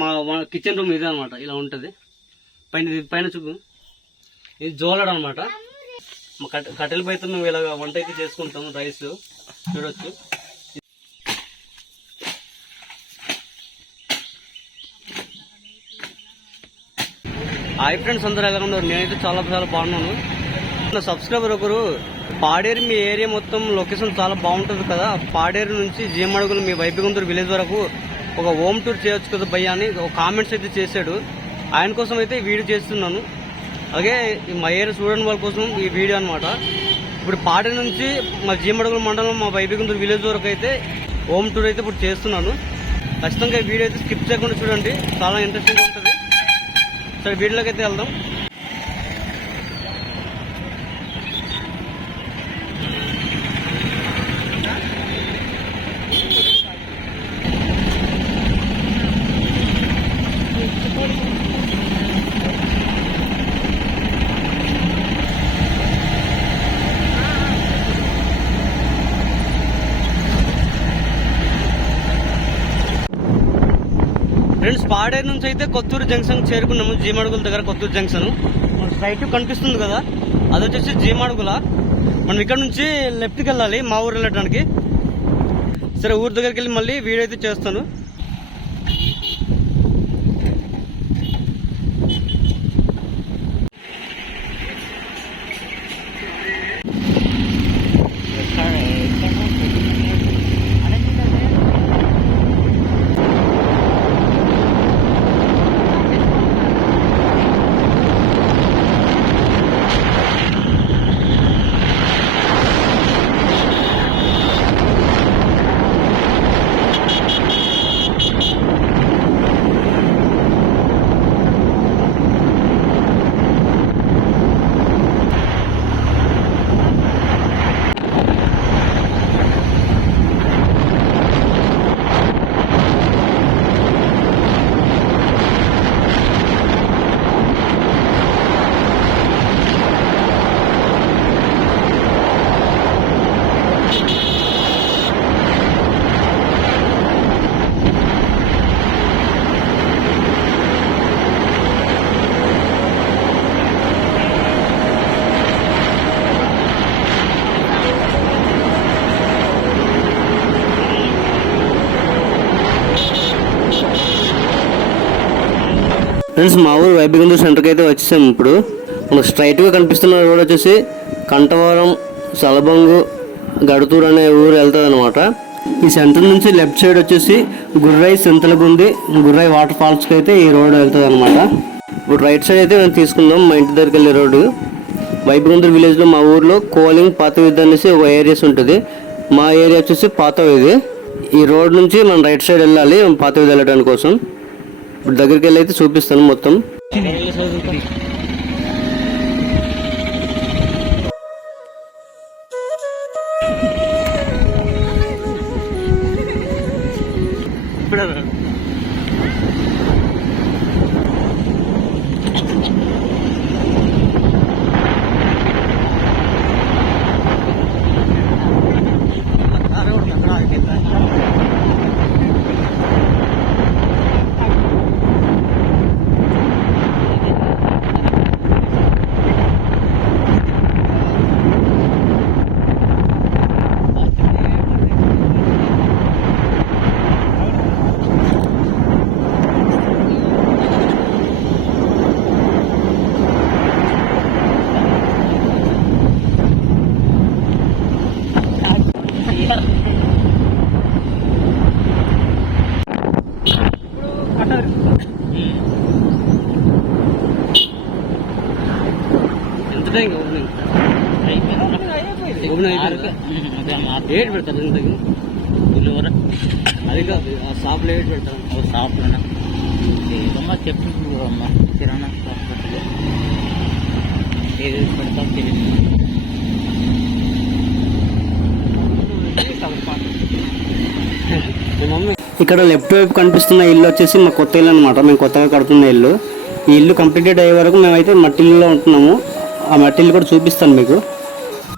మా kitchen room ఇదే అనమాట. ఇలా ఉంటుంది. పైన చూపు, ఇది జోలడ అనమాట. మా కట్టెల పైతో మేము ఇలా వంట అయితే చేసుకుంటాము. రైస్ చూడొచ్చు. హాయ్ ఫ్రెండ్స్, అందరూ ఎలా ఉన్నారు? నేనైతే చాలా బాగున్నాను. నా సబ్స్క్రైబర్ ఒకరు పాడేరు మీ ఏరియా మొత్తం లొకేషన్ చాలా బాగుంటుంది కదా, పాడేరు నుంచి జీమడుగులు మీ వైపుగుంటూరు విలేజ్ వరకు ఒక హోమ్ టూర్ చేయొచ్చు కదా భయ్య అని ఒక కామెంట్స్ అయితే చేశాడు. ఆయన కోసం అయితే ఈ వీడియో చేస్తున్నాను. అలాగే మా ఏరియా చూడని వాళ్ళ కోసం ఈ వీడియో అనమాట. ఇప్పుడు పాడేరు నుంచి మా జీమడుగుల మండలం మా వైపుగుంటూరు విలేజ్ వరకు అయితే హోమ్ టూర్ అయితే ఇప్పుడు చేస్తున్నాను. ఖచ్చితంగా ఈ వీడియో అయితే స్కిప్ చేయకుండా చూడండి, చాలా ఇంట్రెస్టింగ్గా ఉంటుంది. సరే వీడియోలోకి అయితే వెళ్దాం. ఫ్రెండ్స్, పాడేరు నుంచి అయితే కొత్తూరు జంక్షన్ చేరుకున్నాము. జీమడుగుల దగ్గర కొత్తూరు జంక్షన్ స్ట్రైట్ కనిపిస్తుంది కదా, అది వచ్చేసి జీమడుగుల. మనం ఇక్కడ నుంచి లెఫ్ట్కి వెళ్ళాలి మా ఊరు వెళ్ళడానికి. సరే ఊరి దగ్గరికి వెళ్ళి మళ్ళీ వీడియో అయితే చేస్తాను. ఫ్రెండ్స్, మా ఊరు వైపుగుంటూరు సెంటర్కి అయితే వచ్చేసాము. ఇప్పుడు మనకు స్ట్రైట్గా కనిపిస్తున్న రోడ్ వచ్చేసి కంటవరం, సలబంగు, గడుతూరు అనే ఊరు వెళ్తుంది అనమాట. ఈ సెంటర్ నుంచి లెఫ్ట్ సైడ్ వచ్చేసి గుర్రాయి సింతలగుంది, గుర్రాయి వాటర్ ఫాల్స్కి అయితే ఈ రోడ్ వెళ్తుంది అనమాట. ఇప్పుడు రైట్ సైడ్ అయితే మేము తీసుకుందాం మా ఇంటి దగ్గరికి వెళ్ళే రోడ్డు. వైపుగుంటూరు విలేజ్లో మా ఊర్లో కోలింగ్ పాత విద్య అనేసి ఒక ఏరియాస్ ఉంటుంది. మా ఏరియా వచ్చేసి పాత వీధి. ఈ రోడ్ నుంచి మనం రైట్ సైడ్ వెళ్ళాలి పాత వీధి వెళ్ళడానికి కోసం. ఇప్పుడు దగ్గరికి వెళ్ళి అయితే చూపిస్తాను మొత్తం. ఏడు పెడతారు అది కాదు, ఆ షాప్లో ఏడు పెడతారు. షాప్లోనా ఏదమ్మా చెప్పు అమ్మా, కిరాణా షాప్ ఏది పెడతాం తెలియదు. ఇక్కడ లెఫ్ట్ వైపు కనిపిస్తున్న ఇల్లు వచ్చేసి మా కొత్త ఇల్లు అనమాట. మేము కొత్తగా కడుతున్న ఇల్లు. ఈ ఇల్లు కంప్లీటెడ్ అయ్యే వరకు మేమైతే మట్టి ఇల్లులో ఉంటున్నాము. ఆ మట్టి ఇల్లు కూడా చూపిస్తాను మీకు.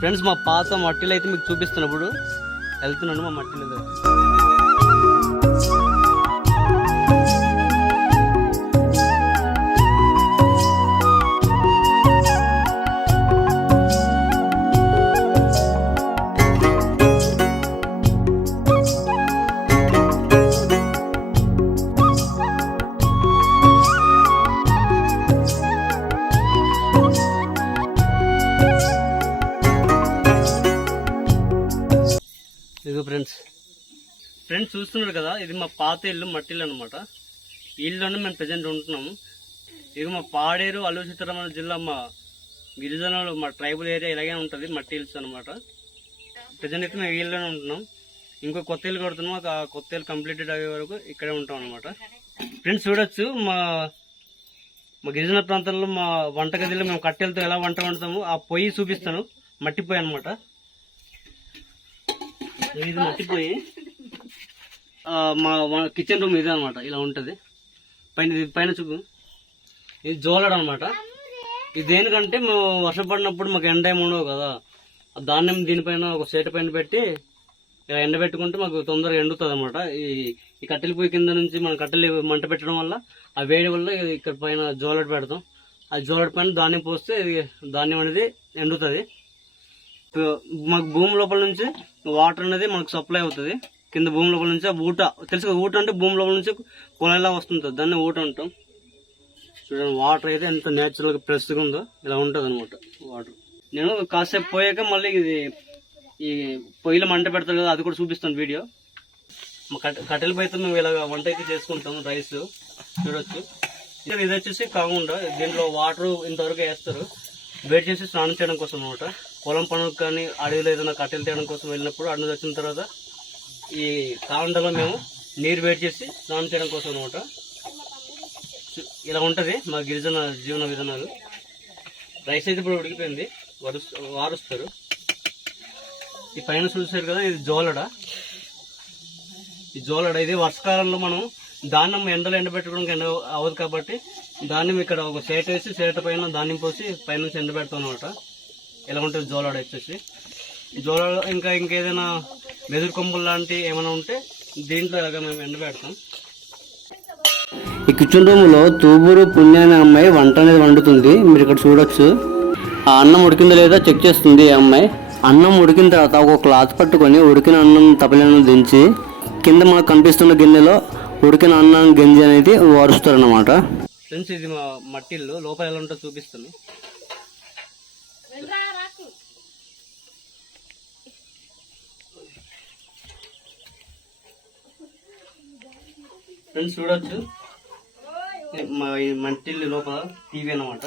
ఫ్రెండ్స్, మా పాత మట్టిలు అయితే మీకు చూపిస్తున్నప్పుడు వెళ్తున్నాను మా మట్టిలో. ఫ్రెండ్స్ చూస్తున్నారు కదా, ఇది మా పాత ఇల్లు, మట్టి ఇల్లు అనమాట. ఈ ఇల్లులోనే మేము ప్రజెంట్ ఉంటున్నాము. ఇది మా పాడేరు, అల్లూరు సీతారామరాజు జిల్లా, మా గిరిజనులు, మా ట్రైబల్ ఏరియా ఇలాగే ఉంటుంది, మట్టి ఇల్స్ అనమాట. ప్రజెంట్ అయితే మేము ఈ ఇల్లులోనే ఉంటున్నాం. ఇంకో కొత్త ఇల్లు కడుతున్నాం, ఆ కొత్త ఇల్లు కంప్లీటెడ్ అయ్యే వరకు ఇక్కడే ఉంటాం అనమాట. ఫ్రెండ్స్ చూడొచ్చు, మా గిరిజన ప్రాంతాల్లో మా వంటగదిలో మేము కట్టెలతో ఎలా వంట వండుతాము ఆ పొయ్యి చూపిస్తాను. మట్టి పొయ్యి అనమాట. ఇది మట్టి పొయ్యి. మా కిచెన్ రూమ్ ఇదే అనమాట, ఇలా ఉంటుంది. పైన చూపు, ఇది జోలడ అనమాట. ఇది దేనికంటే మేము వర్షం పడినప్పుడు మాకు ఎండ ఏమి ఉండవు కదా, ధాన్యం దీనిపైన ఒక సేట పైన పెట్టి ఇలా ఎండబెట్టుకుంటే మాకు తొందరగా ఎండుతుంది అనమాట. ఈ కట్టెల పొయ్యి కింద నుంచి మనం కట్టెలు మంట పెట్టడం వల్ల ఆ వేడి వల్ల ఇక్కడ పైన జోలడ పెడతాం. ఆ జోలడ పైన ధాన్యం పోస్తే ధాన్యం అనేది ఎండుతుంది. మాకు భూమి లోపల నుంచి వాటర్ అనేది మనకు సప్లై అవుతుంది. కింద భూమి లోపల నుంచి ఊట, తెలుసు కదా, ఊట అంటే భూమి లోపల నుంచి కుళాయిలా వస్తుంటుంది, దాన్ని ఊట అంటాం. చూడండి వాటర్ అయితే ఎంత న్యాచురల్గా ఫ్రెష్గా ఉందో ఇలా ఉంటుంది అనమాట వాటర్. నేను కాసేపు పోయాక మళ్ళీ ఈ పొయ్యిలో మంట పెడతారు కదా, అది కూడా చూపిస్తాను వీడియో. మా కట్టెల పొయ్యితో మేము ఇలా వంట అయితే చేసుకుంటాము, రైస్. చూడొచ్చు. ఇది వచ్చేసి కాకుండా దీంట్లో వాటర్ ఇంతవరకు వేస్తారు, వేడి చేసి స్నానం చేయడం కోసం అనమాట. పొలం పనులకు కానీ అడవిలో ఏదైనా కట్టెలు తీయడం కోసం వెళ్ళినప్పుడు అడ్డు వచ్చిన తర్వాత ఈ కాలంలో మేము నీరు వేడి చేసి స్నానం చేయడం కోసం అనమాట. ఇలా ఉంటుంది మా గిరిజన జీవన విధానాలు. రైస్ అయితే ఇప్పుడు ఉడికిపోయింది, వారుస్తారు. ఈ పైన చూసారు కదా, ఇది జోలడ. ఈ జోలడ ఇది వర్షకాలంలో మనం ధాన్యం ఎండలో ఎండబెట్టుకోవడానికి ఎండ అవ్వదు కాబట్టి ధాన్యం ఇక్కడ ఒక సేట వేసి సేట పైన ధాన్యం పోసి పైనుంచి ఎండబెడతాం అనమాట. ఇలా ఉంటుంది జోలడ వచ్చేసి. జోలడ ఇంకేదైనా వెదురు కొమ్ములు లాంటి ఏమైనా ఉంటే దీంట్లో ఇలాగ మేము ఎండబెడతాం. ఈ కిచెన్ రూమ్ లో తూబూరు పుణ్య అనే అమ్మాయి వంట అనేది వండుతుంది. మీరు ఇక్కడ చూడొచ్చు. ఆ అన్నం ఉడికిందో లేదో చెక్ చేస్తుంది ఈ అమ్మాయి. అన్నం ఉడికిన తర్వాత ఒక క్లాత్ పట్టుకొని ఉడికిన అన్నం తపలను దించి కింద మనకు కనిపిస్తున్న గిన్నెలో ఉడికిన అన్నం గంజి అనేది వారుస్తారు అన్నమాట. ఫ్రెండ్స్ ఇది మా మట్టిల్లు, లోపల ఎలా ఉంటుందో చూపిస్తాను. ఫ్రెండ్స్ చూడొచ్చు, మా మట్టిల్లు లోపల టీవీ అన్నమాట.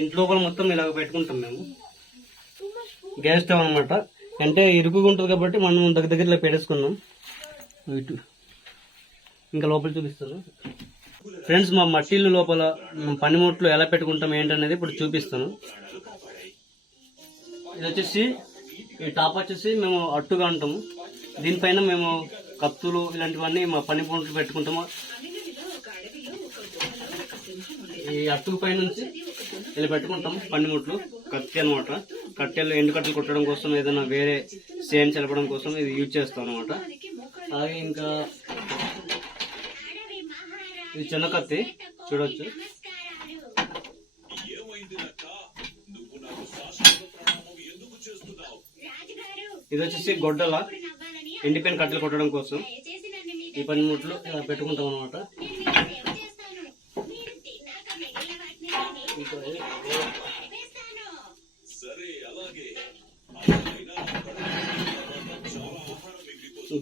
ఇంటి లోపల మొత్తం ఇలాగ పెట్టుకుంటాం మేము. గ్యాస్ స్టవ్ అనమాట. అంటే ఇరుకుగా ఉంటుంది కాబట్టి మనం దగ్గర ఇలా పెట్టేసుకున్నాం. ఇటు ఇంకా లోపల చూపిస్తాను. ఫ్రెండ్స్ మా మట్టిల్లు లోపల పనిముట్లు ఎలా పెట్టుకుంటాం ఏంటనేది ఇప్పుడు చూపిస్తాను. ఇది వచ్చేసి ఈ టాప్ వచ్చేసి మేము అట్టుగా అంటాము. దీనిపైన మేము కత్తులు ఇలాంటివన్నీ మా పనిముట్లు పెట్టుకుంటాము. ఈ అట్టుకు పై నుంచి ఇలా పెట్టుకుంటాం పనిముట్లు. కత్తి అనమాట. కట్టెలు ఎండు కట్టెలు కొట్టడం కోసం, ఏదైనా వేరే సేమ్ చలపడం కోసం ఇది యూజ్ చేస్తాం అనమాట. అలాగే ఇంకా ఇది చిన్న కత్తి చూడొచ్చు. ఇది వచ్చేసి గొడ్డల, ఎండిపోయిన కట్టెలు కొట్టడం కోసం ఈ పనిముట్లు పెట్టుకుంటాం అనమాట.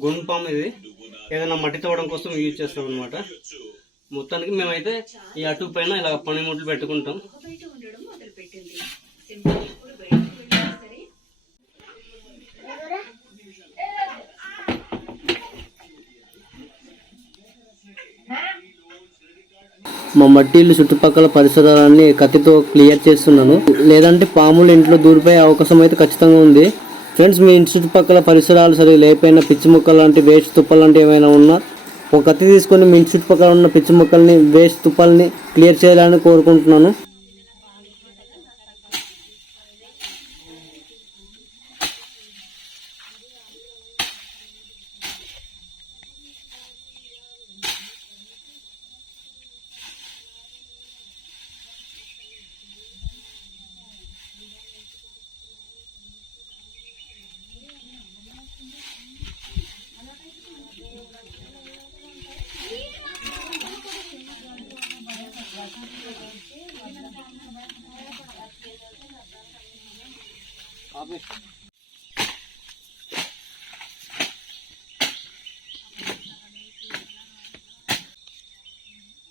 గుంపాం, ఇది ఏదైనా మట్టి తవ్వడం కోసం యూజ్ చేస్తాం అనమాట. మొత్తానికి మేమైతే ఈ అటు పైన ఇలా పనిముట్లు పెట్టుకుంటాం. మా మట్టి ఇల్లు చుట్టుపక్కల పరిసరాలన్నీ కత్తితో క్లియర్ చేస్తున్నాను, లేదంటే పాములు ఇంట్లో దూరిపోయే అవకాశం అయితే ఖచ్చితంగా ఉంది. ఫ్రెండ్స్ మీ ఇంటి చుట్టుపక్కల పరిసరాలు సరిగ్గా లేకపోయినా పిచ్చి మొక్కలు లాంటి వేస్ట్ తుప్పలు లాంటివి ఏమైనా ఉన్నా ఒక కత్తి తీసుకొని మీ ఇంటి చుట్టుపక్కల ఉన్న పిచ్చి మొక్కల్ని వేస్ట్ తుప్పల్ని క్లియర్ చేయాలని కోరుకుంటున్నాను.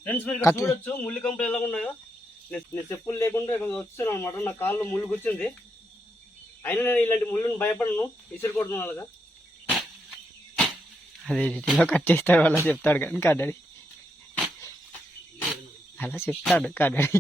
ఫ్రెండ్స్ మీరు ఇక్కడ చూడొచ్చు ముళ్ళు కంపలు ఎలా ఉన్నాయో. నేను చెప్పులు లేకుండా ఇక్కడ వచ్చాను అనమాట. నా కాళ్ళు ముళ్ళు కూర్చుంది. అయినా నేను ఇలాంటి ముళ్ళుని భయపడను, ఇసురు కొడుతున్నా అలాగా. అదే రీతిలో కట్ చేస్తాడు అలా చెప్తాడు కానీ కడ్డడి అలా చెప్తాడు కడ్డడి.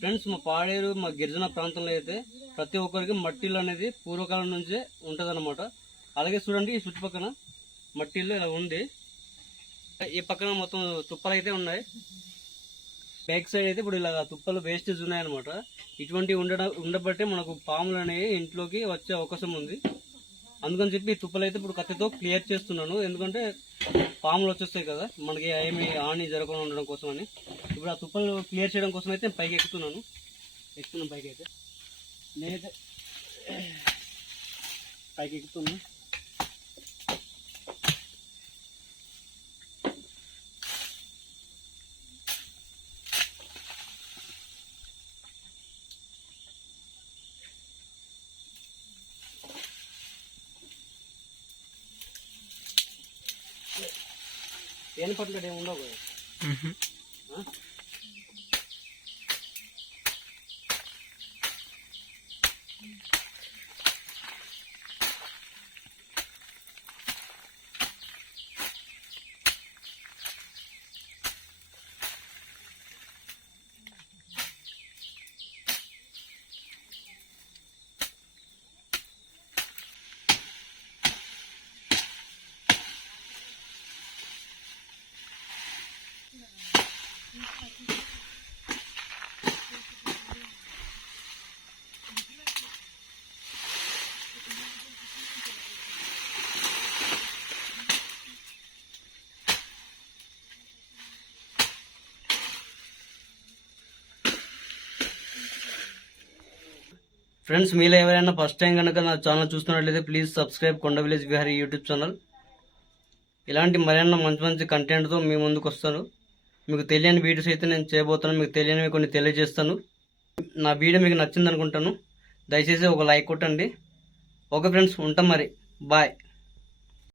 ఫ్రెండ్స్ మా పాడేరు మా గిరిజన ప్రాంతంలో అయితే ప్రతి ఒక్కరికి మట్టిల్లు అనేది పూర్వకాలం నుంచే ఉంటుంది అనమాట. అలాగే చూడండి ఈ చుట్టుపక్కల మట్టిల్లు ఇలా ఉంది. ఈ పక్కన మొత్తం తుప్పలు అయితే ఉన్నాయి. బ్యాక్ సైడ్ అయితే ఇప్పుడు ఇలా తుప్పలు వేస్టేజ్ ఉన్నాయన్నమాట. ఇటువంటి ఉండబట్టే మనకు పాములు అనేవి ఇంట్లోకి వచ్చే అవకాశం ఉంది. అందుకని చెప్పి ఈ తుప్పలు అయితే ఇప్పుడు కత్తితో క్లియర్ చేస్తున్నాను. ఎందుకంటే పాములు వచ్చేస్తాయి కదా, మనకి ఏమి హాని జరగకుండా ఉండడం కోసం అని. ఇప్పుడు ఆ తుప్పలు క్లియర్ చేయడం కోసం అయితే పైకి ఎక్కుతున్నాను. పైకి అయితే నేనైతే పైకి ఎక్కుతున్నాను. ఏం పట్ల ఏమి ఉండవు కదా. ఫ్రెండ్స్ మీలో ఎవరైనా ఫస్ట్ టైం కనుక నా ఛానల్ చూస్తున్నట్లయితే ప్లీజ్ సబ్స్క్రైబ్ కొండ విలేజ్ విహారీ యూట్యూబ్ ఛానల్. ఇలాంటి మరైనా మంచి మంచి కంటెంట్తో మీ ముందుకు వస్తాను. మీకు తెలియని వీడియోస్ అయితే నేను చేయబోతాను. మీకు తెలియనివి కొన్ని తెలియజేస్తాను. నా వీడియో మీకు నచ్చింది అనుకుంటాను. దయచేసి ఒక లైక్ కొట్టండి. ఓకే ఫ్రెండ్స్, ఉంటాం మరి. బాయ్.